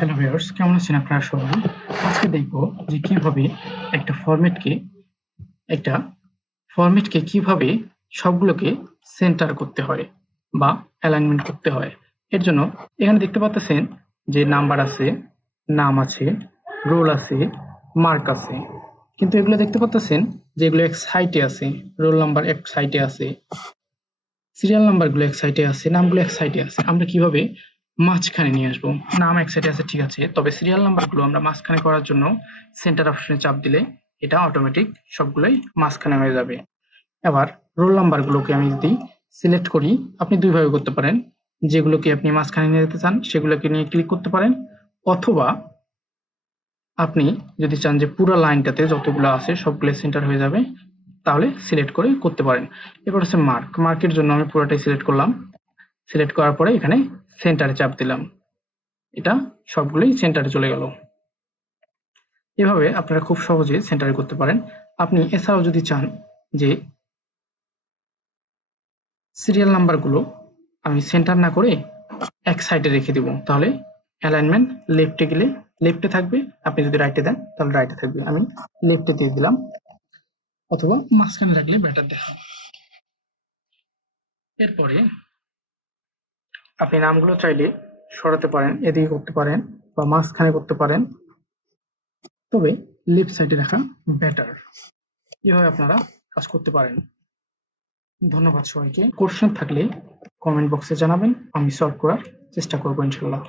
Hello viewers কেমন আছেন আপনারা সবাই? আজকে দেখব যে কীভাবে একটা ফরম্যাটকে একটা ফরম্যাটকে কীভাবে সবগুলোকে সেন্টার করতে হয় বা অ্যালাইনমেন্ট করতে হয়। এর জন্য এখানে দেখতে পাচ্ছেন যে নাম্বার আছে, নাম আছে রোল আছে মার্ক আছে। কিন্তু এগুলো দেখতে পাচ্ছেন যে এগুলো এক সাইটে আছে রোল নাম্বার এক সাইটে আছে সিরিয়াল নাম্বারগুলো এক সাইটে আছে, নামগুলো এক সাইটে আছে। আমরা কীভাবে মাঝখানে নিয়ে আসব। নাম এক সাইডে আছে, ঠিক আছে। তবে সিরিয়াল নাম্বারগুলো আমরা মাঝখানে করার জন্য সেন্টার অপশনে চাপ দিলে এটা অটোমেটিক সবগুলোই মাঝখানে হয়ে যাবে। এবার রোল নাম্বারগুলোকে আমি যদি সিলেক্ট করি, আপনি দুইভাবে করতে পারেন। যেগুলোকে আপনি মাঝখানে নিয়ে যেতে চান, সেগুলোকে নিয়ে ক্লিক করতে পারেন। অথবা আপনি যদি চান যে পুরো লাইনটাতে যতগুলো আছে সবগুলো সেন্টার হয়ে যাবে, তাহলে সিলেক্ট করে করতে পারেন। এবার হচ্ছে মার্ক মার্কের জন্য আমি পুরোটাই সিলেক্ট করলাম। সিলেক্ট করার পরে এখানে সেন্টারে চাপ দিলাম। এটা সবগুলোই সেন্টারে চলে গেল। এভাবে আপনারা খুব সহজে সেন্টারে করতে পারেন। আপনি এছাড়াও যদি চান যে সিরিয়াল নাম্বারগুলো আমি সেন্টার না করে এক সাইডে রেখে দিব, তাহলে অ্যালাইনমেন্ট লেফটে গেলে লেফটে থাকবে। আপনি যদি রাইটে দেন, তাহলে রাইটে থাকবে। আমি লেফটে দিয়ে দিলাম। অথবা মাঝখানে রাখলে বেটার দেখাবে। এরপরে আপনি নামগুলো চাইলে সরাতে পারেন, এদিকে করতে পারেন বা মাঝখানে করতে পারেন। তবে লেফট সাইডে রাখা বেটার এভাবে আপনারা কাজ করতে পারেন। ধন্যবাদ সবাইকে। কোশ্চেন থাকলে কমেন্ট বক্সে জানাবেন, আমি সলভ করার চেষ্টা করব ইনশাল্লাহ।